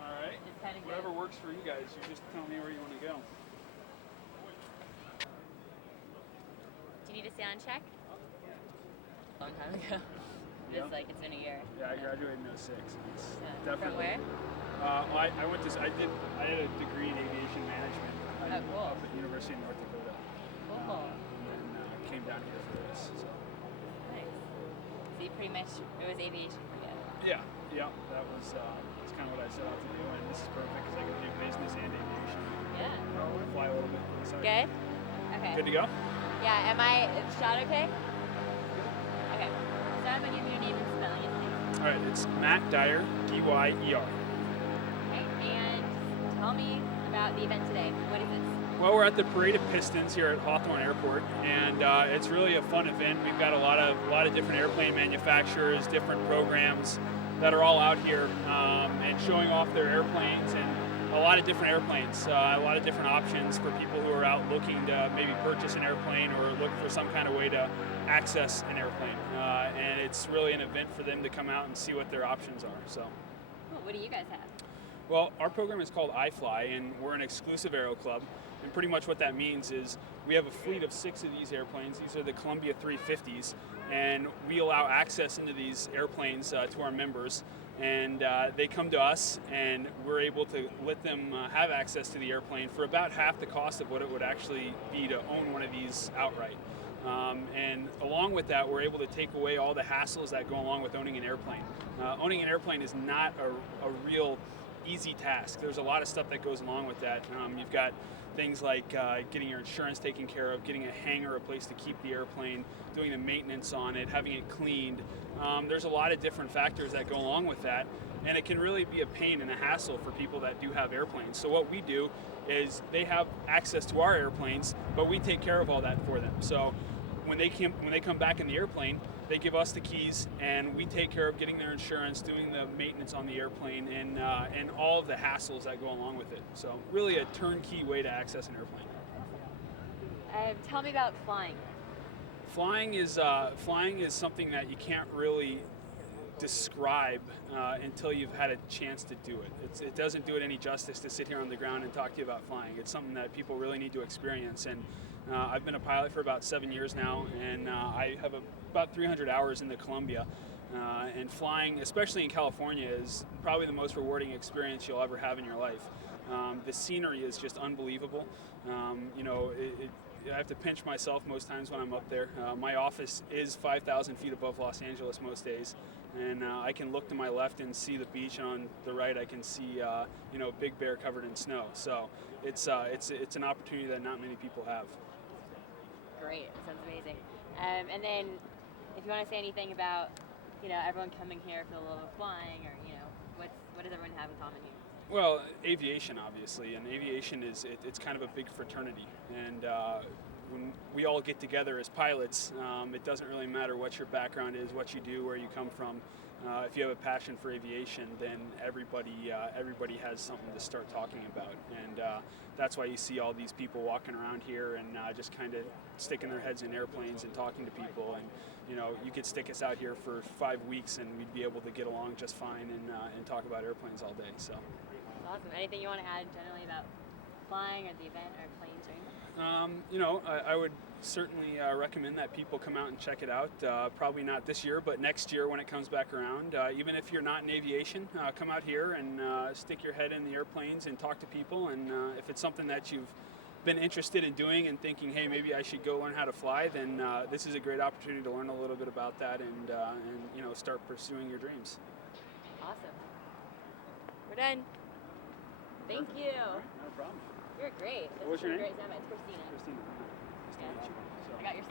Alright. Whatever works for you guys, you just tell me where you want to go. Do you need a sound check? A long time ago. It's like it's been a year. Yeah, I graduated in 06. It's From where? I went to I had a degree in aviation management Cool. up at the University of North Dakota. Cool. And then came down here for this. So. Nice. So you pretty much it was aviation for you. Yeah, that was that's kind of what I set out to do, and this is perfect because I can do business and aviation. Yeah. Fly a little bit. So. Good? Okay. Good to go? Yeah, is shot okay? Okay. Start by giving your name and spelling it, please. Alright, it's Matt Dyer, D-Y-E-R. Okay, and tell me about the event today. What is this? Well, we're at the Parade of Pistons here at Hawthorne Airport, and it's really a fun event. We've got a lot of different airplane manufacturers, different programs that are all out here, and showing off their airplanes and a lot of different airplanes, a lot of different options for people who are out looking to maybe purchase an airplane or look for some kind of way to access an airplane. And it's really an event for them to come out and see what their options are. So, Cool. What do you guys have? well, our program is called iFly, and we're an exclusive aero club. And pretty much what that means is we have a fleet of 6 of these airplanes. These are the Columbia 350s, and we allow access into these airplanes to our members. And they come to us, and we're able to let them have access to the airplane for about half the cost of what it would actually be to own one of these outright. And along with that, we're able to take away all the hassles that go along with owning an airplane. Owning an airplane is not a real easy task. There's a lot of stuff that goes along with that. You've got things like getting your insurance taken care of, getting a hangar, a place to keep the airplane, doing the maintenance on it, having it cleaned. There's a lot of different factors that go along with that, and it can really be a pain and a hassle for people that do have airplanes. So what we do is they have access to our airplanes, but we take care of all that for them. So when they come back in the airplane, they give us the keys, and we take care of getting their insurance, doing the maintenance on the airplane, and all of the hassles that go along with it. So really a turnkey way to access an airplane. Tell me about flying. Flying is something that you can't really describe until you've had a chance to do it. It doesn't do it any justice to sit here on the ground and talk to you about flying. It's something that people really need to experience. And I've been a pilot for about 7 years now, and I have about 300 hours in the Columbia. And flying, especially in California, is probably the most rewarding experience you'll ever have in your life. The scenery is just unbelievable. I have to pinch myself most times when I'm up there. My office is 5,000 feet above Los Angeles most days, and I can look to my left and see the beach, and on the right I can see Big Bear covered in snow. So it's an opportunity that not many people have. Great. That sounds amazing. And then, if you want to say anything about, everyone coming here for the love of flying, or what does everyone have in common here? Well, aviation, obviously, and aviation it's kind of a big fraternity, and when we all get together as pilots, it doesn't really matter what your background is, what you do, where you come from. If you have a passion for aviation, then everybody has something to start talking about, and that's why you see all these people walking around here and just kind of sticking their heads in airplanes and talking to people. And you could stick us out here for 5 weeks, and we'd be able to get along just fine and talk about airplanes all day. So. Awesome. Anything you want to add generally about flying or the event or planes or anything? I would certainly recommend that people come out and check it out. Probably not this year, but next year when it comes back around. Even if you're not in aviation, come out here and stick your head in the airplanes and talk to people. And if it's something that you've been interested in doing and thinking, hey, maybe I should go learn how to fly, then this is a great opportunity to learn a little bit about that and start pursuing your dreams. Awesome. We're done. Thank you. No problem. You're great. What's your name? Great. It's Christina. Christina. Nice to Yeah. meet you. So. I got your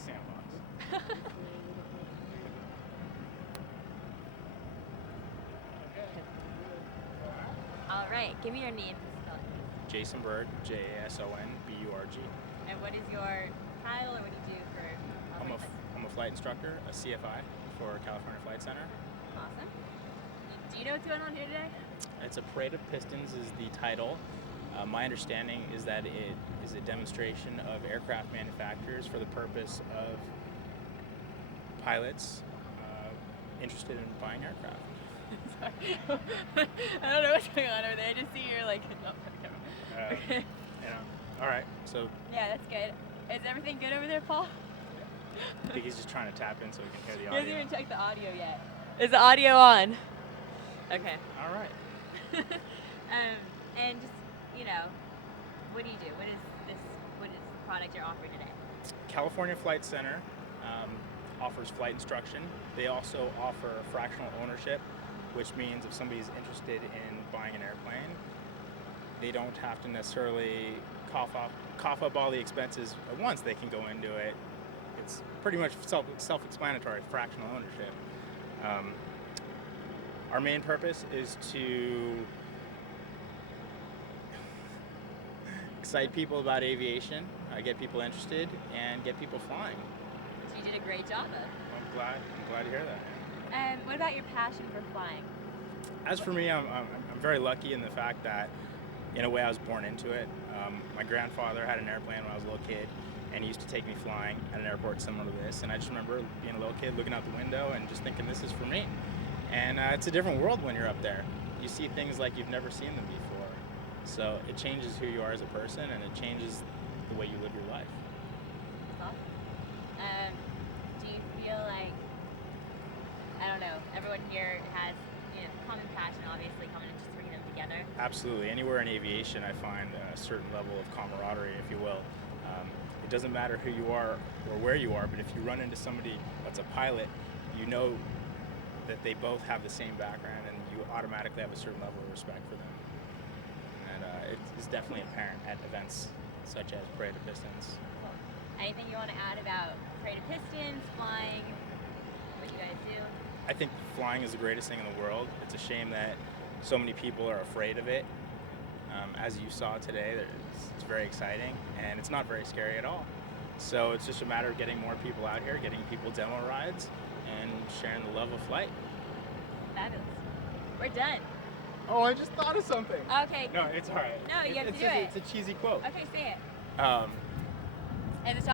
the sandbox. All right, give me your name. Spell it, please. Jason Berg, JASONBURG. And what is your title, or what do you do for? I'm a flight instructor, a CFI for California Flight Center. Awesome. Do you know what's going on here today? It's a Parade of Pistons is the title. My understanding is that it is a demonstration of aircraft manufacturers for the purpose of pilots interested in buying aircraft. Sorry. I don't know what's going on over there. I just see you're like. Oh, okay. All right, so Yeah, that's good. Is everything good over there, Paul? I think he's just trying to tap in so we can hear the He audio. hasn't even checked the audio yet. Is the audio on? Okay. All right. And just, you know, what do you do? What is the product you're offering today? California Flight Center offers flight instruction. They also offer fractional ownership, which means if somebody's interested in buying an airplane, they don't have to necessarily cough up all the expenses at once. They can go into it. It's pretty much self-explanatory, fractional ownership. Our main purpose is to excite people about aviation, get people interested, and get people flying. Which you did a great job of. I'm glad to hear that. What about your passion for flying? As for me, I'm very lucky in the fact that, in a way, I was born into it. My grandfather had an airplane when I was a little kid, and he used to take me flying at an airport similar to this. And I just remember being a little kid looking out the window and just thinking, this is for me. And it's a different world when you're up there. You see things like you've never seen them before. So it changes who you are as a person, and it changes the way you live your life. Awesome. Do you feel like, I don't know, everyone here has, you know, common passion, obviously, common interest, bringing them together? Absolutely. Anywhere in aviation, I find a certain level of camaraderie, if you will. It doesn't matter who you are or where you are, but if you run into somebody that's a pilot, you know that they both have the same background, and you automatically have a certain level of respect for them. And it's definitely apparent at events such as Parade of Pistons. Cool. Anything you want to add about Parade of Pistons, flying, what you guys do? I think flying is the greatest thing in the world. It's a shame that so many people are afraid of it. As you saw today, it's very exciting, and it's not very scary at all. So it's just a matter of getting more people out here, getting people demo rides, and sharing the love of flight. Fabulous. We're done. Oh, I just thought of something. Okay. No, it's all right. No, you have to do It's a cheesy quote. Okay, say it. Um, And it's